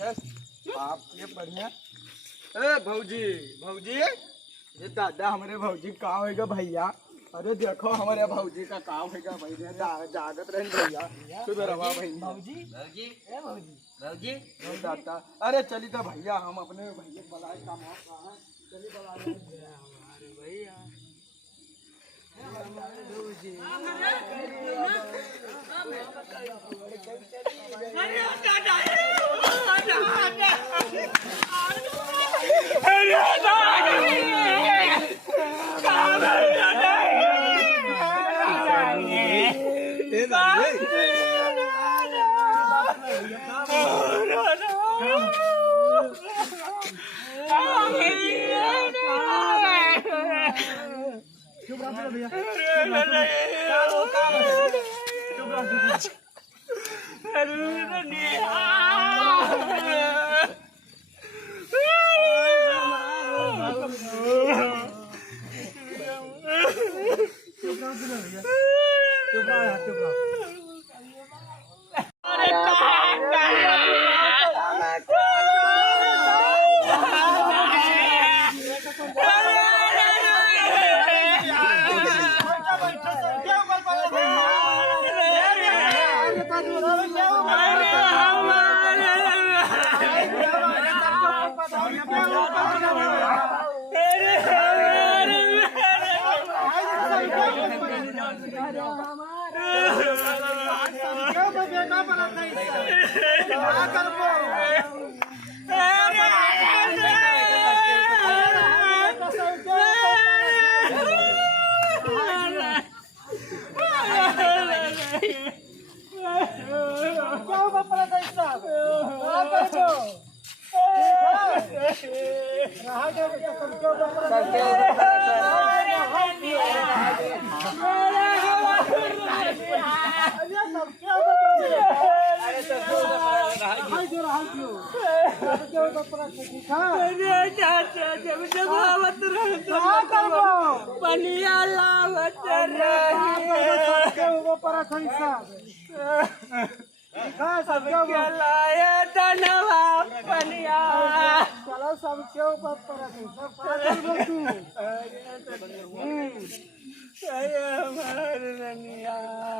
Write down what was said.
आप ये बढ़िया। ए भौजी भौजी, ये दादा हमारे भौजी का होगा भैया। अरे देखो हमारे भौजी का काम होगा भैया, जागत रहे भैया। सुबह रवा भैया भौजी भौजी ए भौजी भौजी दादा। अरे चली तो भैया, हम अपने भैया बुलाए काम चली बुला हमारे भैया। चलो सबके ऊपर